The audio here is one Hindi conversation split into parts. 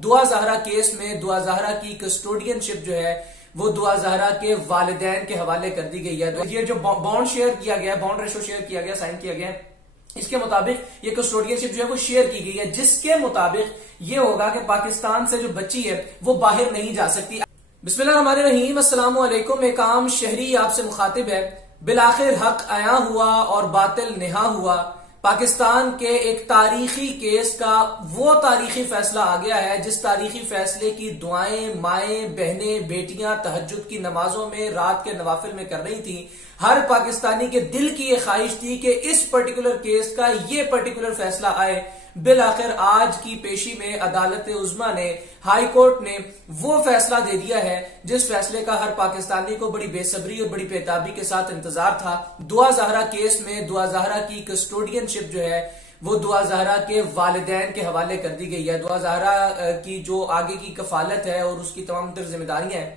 दुआ ज़हरा केस में दुआ ज़हरा की कस्टोडियनशिप जो है वो दुआ ज़हरा के वालिदैन के हवाले कर दी गई है। तो ये जो बॉन्ड शेयर किया गया है, बॉन्ड रेशो शेयर किया गया, साइन किया गया है, इसके मुताबिक ये कस्टोडियनशिप जो है वो शेयर की गई है, जिसके मुताबिक ये होगा कि पाकिस्तान से जो बच्ची है वो बाहर नहीं जा सकती। बिस्मिल्लाहिर्रहमानिर्रहीम, अस्सलाम वालेकुम। एक आम शहरी आपसे मुखातिब है। बिलाखिर हक आया हुआ और बातिल निहा हुआ। पाकिस्तान के एक तारीखी केस का वो तारीखी फैसला आ गया है जिस तारीखी फैसले की दुआएं माएं बहनें बेटियां तहज्जुद की नमाजों में रात के नवाफिल में कर रही थी। हर पाकिस्तानी के दिल की ये ख्वाहिश थी कि इस पर्टिकुलर केस का ये पर्टिकुलर फैसला आए। बिलाखिर आज की पेशी में अदालत उज़्मा ने, हाई कोर्ट ने वो फैसला दे दिया है जिस फैसले का हर पाकिस्तानी को बड़ी बेसब्री और बड़ी बेताबी के साथ इंतजार था। दुआ ज़हरा केस में दुआ ज़हरा की कस्टोडियनशिप जो है वो दुआ ज़हरा के वालिदैन के हवाले कर दी गई है। दुआ ज़हरा की जो आगे की कफालत है और उसकी तमाम तर जिम्मेदारियां हैं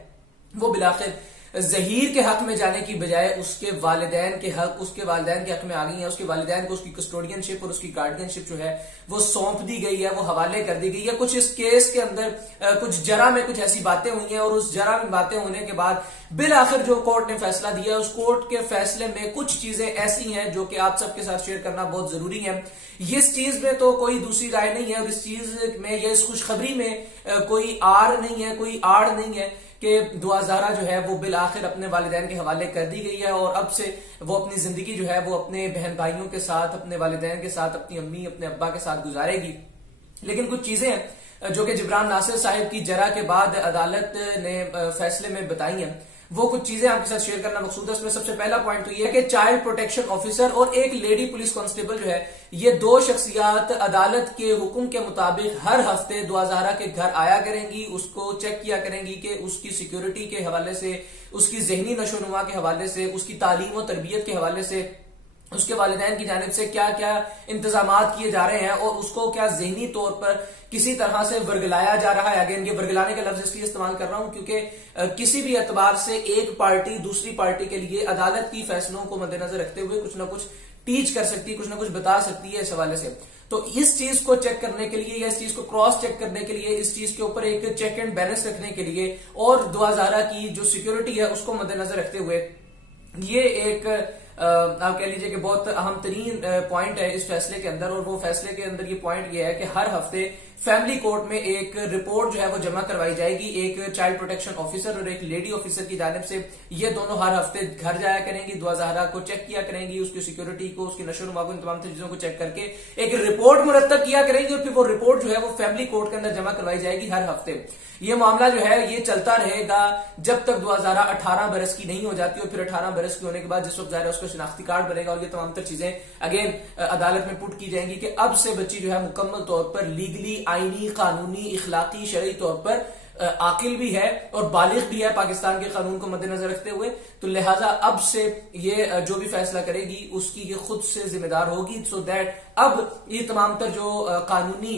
वो बिलाखिर जहीर के हक में जाने की बजाय उसके वालिदैन के हक में आ गई है। उसके वालिदैन को उसकी कस्टोडियनशिप और उसकी गार्डियनशिप जो है वो सौंप दी गई है, वो हवाले कर दी गई है। कुछ इस केस के अंदर कुछ जरा में कुछ ऐसी बातें हुई हैं और उस जरा में बातें होने के बाद बिलाखिर जो कोर्ट ने फैसला दिया, उस कोर्ट के फैसले में कुछ चीजें ऐसी हैं जो कि आप सबके साथ शेयर करना बहुत जरूरी है। इस चीज में तो कोई दूसरी राय नहीं है और इस चीज में या इस खुशखबरी में कोई आड़ नहीं है, कोई आड़ नहीं है कि दुआ ज़हरा जो है वो बिलाखिर अपने वालिदैन के हवाले कर दी गई है और अब से वो अपनी जिंदगी जो है वो अपने बहन भाइयों के साथ, अपने वालिदैन के साथ, अपनी अम्मी अपने अब्बा के साथ गुजारेगी। लेकिन कुछ चीजें जो कि जिब्रान नासिर साहिब की जरा के बाद अदालत ने फैसले में बताई हैं, वो कुछ चीजें आपके साथ शेयर करना मकसूद है। उसमें सबसे पहला पॉइंट तो ये है कि चाइल्ड प्रोटेक्शन ऑफिसर और एक लेडी पुलिस कांस्टेबल जो है, ये दो शख्सियात अदालत के हुक्म के मुताबिक हर हफ्ते दुआ ज़हरा के घर आया करेंगी, उसको चेक किया करेंगी कि उसकी सिक्योरिटी के हवाले से, उसकी जहनी नशोनुमा के हवाले से, उसकी तालीम और तरबियत के हवाले से, उसके वालिदैन की जानिब से क्या क्या इंतजामात किए जा रहे हैं और उसको क्या जहनी तौर पर किसी तरह से वर्गलाया जा रहा है। अगेन ये वर्गलाने का लफ्ज इसलिए इस्तेमाल कर रहा हूं क्योंकि किसी भी एतबार से एक पार्टी दूसरी पार्टी के लिए अदालत की फैसलों को मद्देनजर रखते हुए कुछ ना कुछ टीच कर सकती है, कुछ ना कुछ बता सकती है इस हवाले से। तो इस चीज को चेक करने के लिए या इस चीज को क्रॉस चेक करने के लिए, इस चीज के ऊपर एक चेक एंड बैलेंस रखने के लिए और दुआ ज़हरा की जो सिक्योरिटी है उसको मद्देनजर रखते हुए ये एक आप कह लीजिए कि बहुत अहम तरीन पॉइंट है इस फैसले के अंदर। और वो फैसले के अंदर ये पॉइंट ये है कि हर हफ्ते फैमिली कोर्ट में एक रिपोर्ट जो है वो जमा करवाई जाएगी, एक चाइल्ड प्रोटेक्शन ऑफिसर और एक लेडी ऑफिसर की जानिब से। ये दोनों हर हफ्ते घर जाया करेंगी, दुआ ज़हरा को चेक किया करेंगी, उसकी सिक्योरिटी को, उसकी नशोनुमा को, इन तमाम चीजों को चेक करके एक रिपोर्ट मुरतब किया करेंगी और फिर वो रिपोर्ट जो है वो फैमिली कोर्ट के अंदर जमा करवाई जाएगी हर हफ्ते। ये मामला जो है ये चलता रहेगा जब तक दुआ ज़हरा 18 बरस की नहीं हो जाती और फिर 18 बरस की होने के बाद जिस वक्त ज़ाहिर है उसका शिनाख्ती कार्ड बनेगा और ये तमाम तर चीजें अगेन अदालत में पुट की जाएंगी कि अब से बच्ची जो है मुकम्मल तौर पर लीगली, आईनी, कानूनी, इखलाकी, शरई तौर पर आकिल भी है और बालिग भी है पाकिस्तान के कानून को मद्देनजर रखते हुए। तो लिहाजा अब से ये जो भी फैसला करेगी उसकी ये खुद से जिम्मेदार होगी। सो दैट अब ये तमाम तर जो कानूनी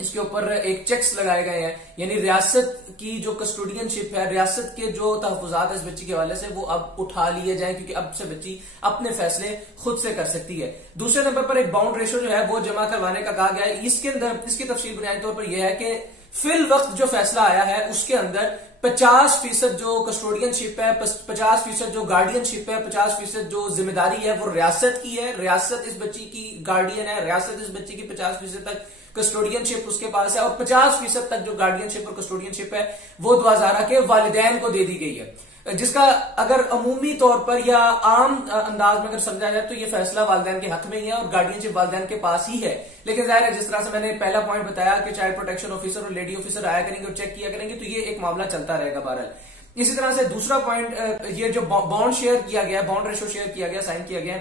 इसके ऊपर एक चेक्स लगाए गए हैं, यानी रियासत की जो कस्टोडियनशिप है, रियासत के जो तहफुजात है इस बच्ची के हवाले से वो अब उठा लिए जाए क्योंकि अब से बच्ची अपने फैसले खुद से कर सकती है। दूसरे नंबर पर एक बाउंड रेशो जो है वो जमा करवाने का कहा गया है। इसके अंदर इसकी तफसील बुनियादी तौर पर यह है कि फिल वक्त जो फैसला आया है उसके अंदर 50% जो कस्टोडियनशिप है, 50% जो गार्डियनशिप है, 50% जो जिम्मेदारी है वो रियासत की है। रियासत इस बच्ची की गार्डियन है, रियासत इस बच्ची की 50% तक कस्टोडियनशिप उसके पास है और 50% तक जो गार्डियनशिप और कस्टोडियनशिप है वो दुआ ज़हरा के वालिदैन को दे दी गई है। जिसका अगर अमूमी तौर पर या आम अंदाज में अगर समझा जाए तो ये फैसला वालिदैन के हक में ही है और गार्डियनशिप वालिदैन के पास ही है। लेकिन जाहिर है जिस तरह से मैंने पहला पॉइंट बताया कि चाइल्ड प्रोटेक्शन ऑफिसर और लेडी ऑफिसर आया करेंगे और चेक किया करेंगे, तो ये एक मामला चलता रहेगा बहरहाल। इसी तरह से दूसरा पॉइंट ये जो बॉन्ड शेयर किया गया, बॉन्ड रेशो शेयर किया गया, साइन किया गया,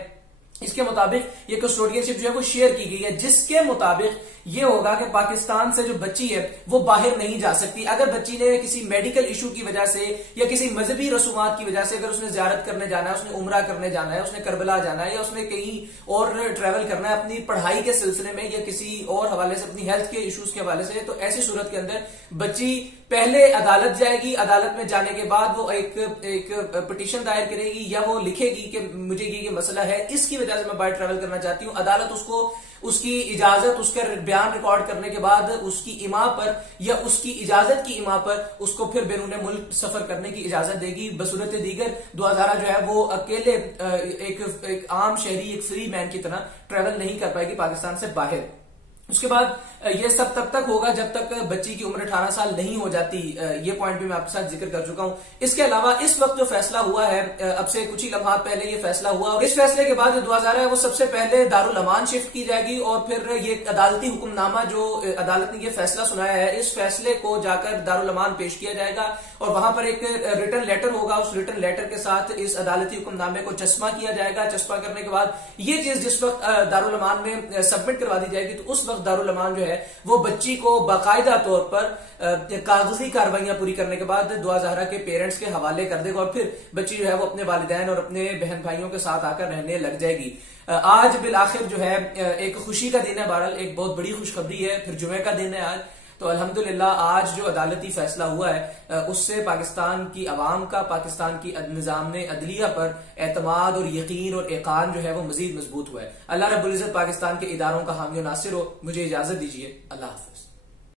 इसके मुताबिक ये कस्टोडियनशिप जो है वो शेयर की गई है, जिसके मुताबिक ये होगा कि पाकिस्तान से जो बच्ची है वो बाहर नहीं जा सकती। अगर बच्ची ने किसी मेडिकल इशू की वजह से या किसी मजहबी रसूमात की वजह से अगर उसने ज़ियारत करने जाना है, उसने उम्रा करने जाना है, उसने करबला जाना है या उसने कहीं और ट्रेवल करना है अपनी पढ़ाई के सिलसिले में या किसी और हवाले से, अपनी हेल्थ के इश्यूज के हवाले से, तो ऐसी सूरत के अंदर बच्ची पहले अदालत जाएगी। अदालत में जाने के बाद वो एक पिटीशन दायर करेगी या वो लिखेगी कि मुझे ये मसला है, इसकी वजह से मैं बाहर ट्रेवल करना चाहती हूँ। अदालत उसको उसकी इजाजत, उसका बयान रिकॉर्ड करने के बाद उसकी इमा पर या उसकी इजाजत की इमा पर उसको फिर बैरून मुल्क सफर करने की इजाजत देगी। बसूरत दीगर दुआ ज़हरा जो है वो अकेले एक आम शहरी, एक फ्री मैन की तरह ट्रेवल नहीं कर पाएगी पाकिस्तान से बाहर। उसके बाद ये सब तब तक होगा जब तक बच्ची की उम्र 18 साल नहीं हो जाती। ये पॉइंट भी मैं आपके साथ जिक्र कर चुका हूं। इसके अलावा इस वक्त जो फैसला हुआ है, अब से कुछ ही लम्हात पहले ये फैसला हुआ, और इस फैसले के बाद जो दुआ ज़हरा है वो सबसे पहले दारुल अमान शिफ्ट की जाएगी और फिर ये अदालती हुक्मनामा जो अदालत ने ये फैसला सुनाया है, इस फैसले को जाकर दारुल अमान पेश किया जाएगा और वहां पर एक रिटर्न लेटर होगा। उस रिटर्न लेटर के साथ इस अदालती हुक्मनामे को चस्पा किया जाएगा। चस्पा करने के बाद ये चीज जिस वक्त दारुल अमान में सबमिट करवा दी जाएगी तो उस वक्त दारुल अमान जो है वो बच्ची को बाकायदा तौर पर कागजी कार्रवाइयां पूरी करने के बाद दुआ ज़हरा के पेरेंट्स के हवाले कर देगा और फिर बच्ची जो है वो अपने वालिदैन और अपने बहन भाइयों के साथ आकर रहने लग जाएगी। आज बिल आखिर जो है एक खुशी का दिन है, बहरहाल एक बहुत बड़ी खुशखबरी है। फिर जुमे का दिन है आज, तो अल्हम्दुलिल्लाह आज जो अदालती फैसला हुआ है उससे पाकिस्तान की अवाम का, पाकिस्तान की निज़ाम अदलिया पर एतमाद और यकीन और एकान जो है वो मजीद मजबूत हुआ है। अल्लाह रब्बुल इज्जत पाकिस्तान के इदारों का हामी और नासिर हो। मुझे इजाजत दीजिए। अल्लाह हाफिज।